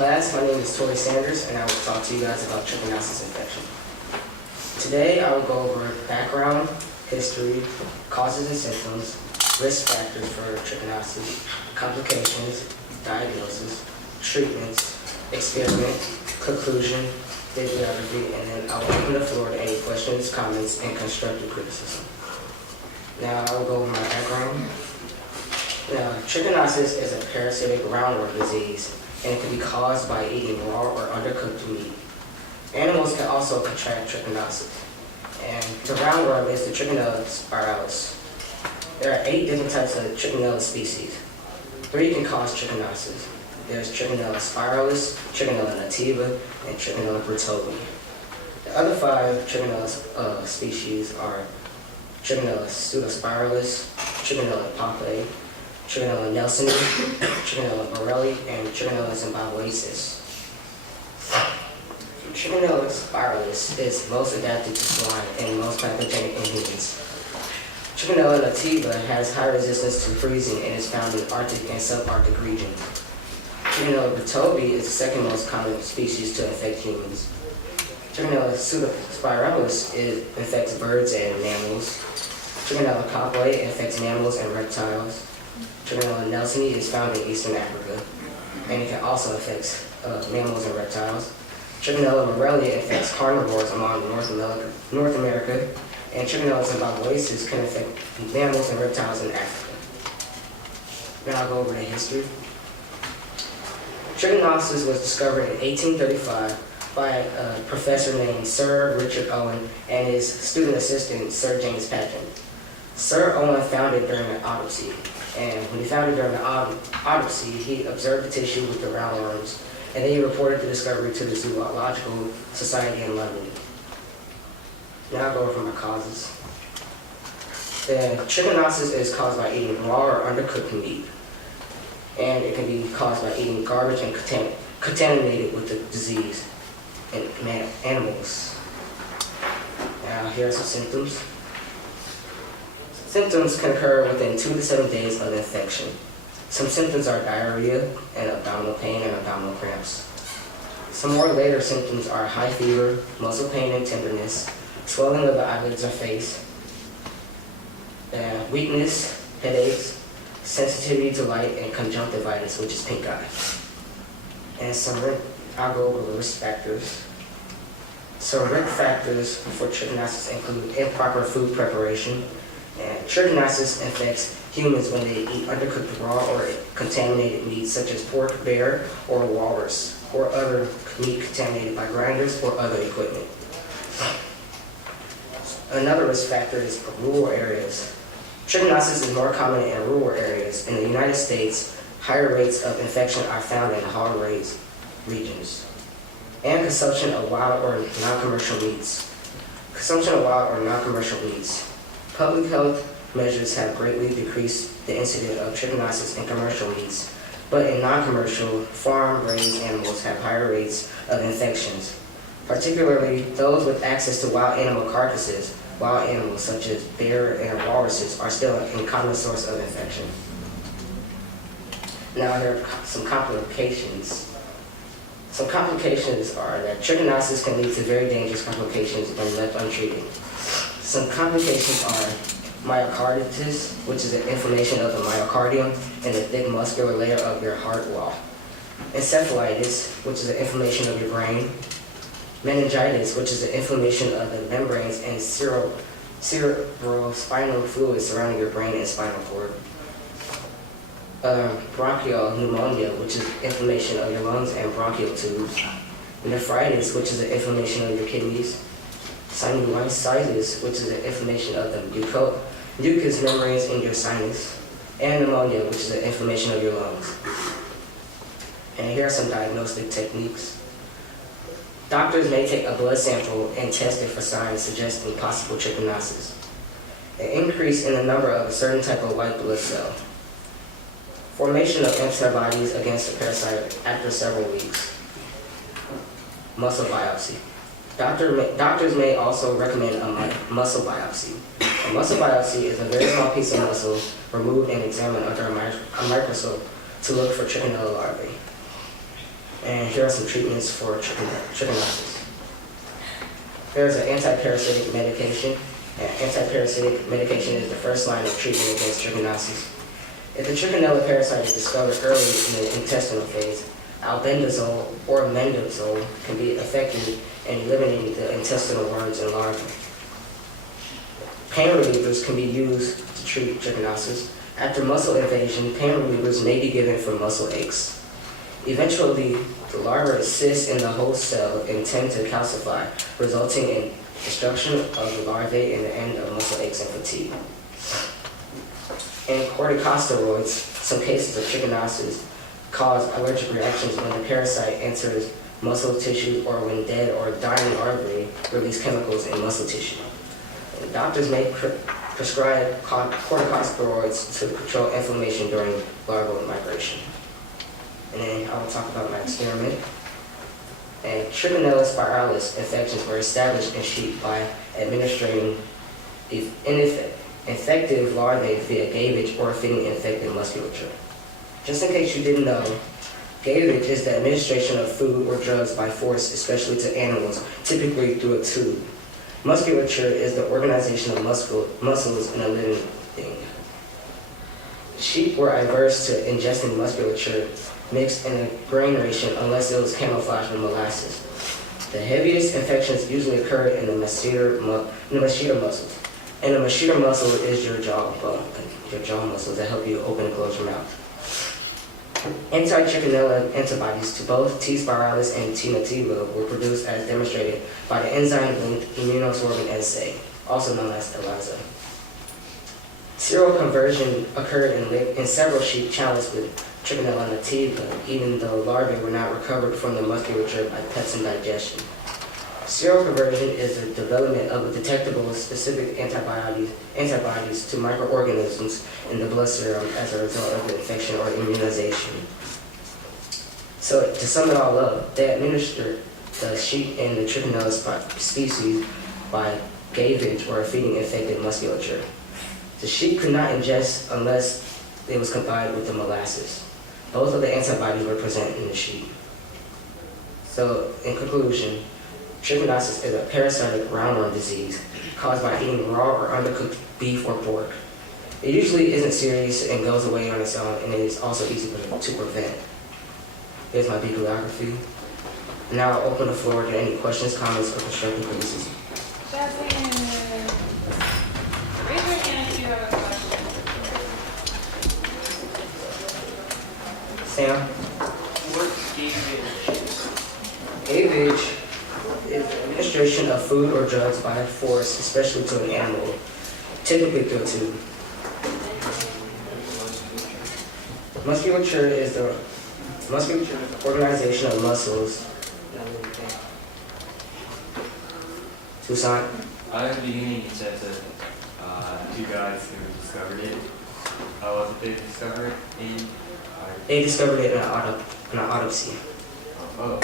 class, my name is Tory Sanders, and I will talk to you guys about trichinosis infection. Today, I will go over background, history, causes and symptoms, risk factors for trichinosis, complications, diagnosis, treatments, experiment, conclusion, bibliography, and then I will open the floor to any questions, comments, and constructive criticism. Now, I will go over my background. Now, trichinosis is a parasitic roundworm disease, and it can be caused by eating raw or undercooked meat. Animals can also contract trichinosis, and the roundworm is the Trichinella spiralis. There are 8 different types of Trichinella species. 3 can cause trichinosis. There's Trichinella spiralis, Trichinella nativa, and Trichinella britobi. The other 5 Trichinella species are Trichinella pseudospiralis, Trichinella papae, Trichinella nelsoni, Trichinella morelli, and Trichinella zimbabwensis. Trichinella spiralis is most adapted to swine and most pathogenic in humans. Trichinella nativa has high resistance to freezing and is found in Arctic and subarctic regions. Trichinella britobi is the second most common species to infect humans. Trichinella pseudospiralis infects birds and mammals. Trichinella papae infects mammals and reptiles. Trichinella nelsoni is found in eastern Africa, and it can also affect mammals and reptiles. Trichinella morelli infects carnivores among North America, and Trichinella zimbabwensis can affect mammals and reptiles in Africa. Now I'll go over the history. Trichinosis was discovered in 1835 by a professor named Sir Richard Owen and his student assistant, Sir James Paget. Sir Owen found it during an autopsy, and when he found it during the autopsy, he observed the tissue with the roundworms, and then he reported the discovery to the Zoological Society in London. Now I'll go over my causes. The trichinosis is caused by eating raw or undercooked meat, and it can be caused by eating garbage and contaminated with the disease in animals. Now here are some symptoms. Symptoms can occur within 2 to 7 days of infection. Some symptoms are diarrhea and abdominal pain and abdominal cramps. Some more later symptoms are high fever, muscle pain and tenderness, swelling of the eyelids or face, weakness, headaches, sensitivity to light, and conjunctivitis, which is pink eye. And I'll go over the risk factors. Some risk factors for trichinosis include improper food preparation. And trichinosis infects humans when they eat undercooked raw or contaminated meat such as pork, bear, or walrus, or other meat contaminated by grinders or other equipment. Another risk factor is rural areas. Trichinosis is more common in rural areas. In the United States, higher rates of infection are found in hog-raised regions. And consumption of wild or non-commercial meats. Consumption of wild or non-commercial meats. Public health measures have greatly decreased the incidence of trichinosis in commercial meats, but in non-commercial, farm-raised animals have higher rates of infections. Particularly, those with access to wild animal carcasses, wild animals such as bear and walruses, are still a common source of infection. Now here are some complications. Some complications are that trichinosis can lead to very dangerous complications when left untreated. Some complications are myocarditis, which is an inflammation of the myocardium and the thick muscular layer of your heart wall. Encephalitis, which is an inflammation of your brain. Meningitis, which is an inflammation of the membranes and cerebrospinal fluid surrounding your brain and spinal cord. Bronchial pneumonia, which is inflammation of your lungs and bronchial tubes. Nephritis, which is an inflammation of your kidneys. Sinusitis, which is an inflammation of the mucous membranes in your sinus. And pneumonia, which is an inflammation of your lungs. And here are some diagnostic techniques. Doctors may take a blood sample and test it for signs suggesting possible trichinosis. An increase in the number of a certain type of white blood cell. Formation of antibodies against the parasite after several weeks. Muscle biopsy. Doctors may also recommend a muscle biopsy. A muscle biopsy is a very small piece of muscle removed and examined under a microscope to look for trichinella larvae. And here are some treatments for trichinosis. There's an anti-parasitic medication. Anti-parasitic medication is the first line of treatment against trichinosis. If the trichinella parasite is discovered early in the intestinal phase, albendazole or mendazole can be effective in eliminating the intestinal worms and larvae. Pain relievers can be used to treat trichinosis. After muscle invasion, pain relievers may be given for muscle aches. Eventually, the larvae assist in the host cell and tend to calcify, resulting in destruction of the larvae and the end of muscle aches and fatigue. In corticosteroids, some cases of trichinosis cause allergic reactions when the parasite enters muscle tissue or when dead or dying larvae release chemicals in muscle tissue. And doctors may prescribe corticosteroids to control inflammation during larval migration. And then I will talk about my experiment. And Trichinella spiralis infections were established in sheep by administering infective larvae via gavage or feeding infected musculature. Just in case you didn't know, gavage is the administration of food or drugs by force, especially to animals, typically through a tube. Musculature is the organization of muscles in a living thing. Sheep were averse to ingesting musculature mixed in a grain ration unless it was camouflaged with molasses. The heaviest infections usually occur in the masseter muscles. And the masseter muscle is your jaw muscle that help you open and close your mouth. Anti-trichinella antibodies to both T. spiralis and T. nativa were produced as demonstrated by the enzyme-linked immunosorbent assay, also known as ELISA. Seroconversion occurred in several sheep challenged with Trichinella nativa, even though larvae were not recovered from the musculature by pepsin digestion. Seroconversion is the development of detectable specific antibodies to microorganisms in the blood serum as a result of the infection or immunization. So to sum it all up, they administered the sheep and the Trichinella species by gavage or feeding infected musculature. The sheep could not ingest unless it was combined with the molasses. Both of the antibodies were present in the sheep. So in conclusion, trichinosis is a parasitic roundworm disease caused by eating raw or undercooked beef or pork. It usually isn't serious and goes away on its own, and it is also easy to prevent. Here's my bibliography. Now I'll open the floor to any questions, comments, or constructive criticism. Jasmine, raise your hand if you have a question. Sam? What's gavage? Gavage is the administration of food or drugs by force, especially to an animal, typically through a tube. Musculature is the organization of muscles. Tucson? In the beginning, it said that two guys who discovered it. How was it they discovered it in? They discovered it in an autopsy. Oh.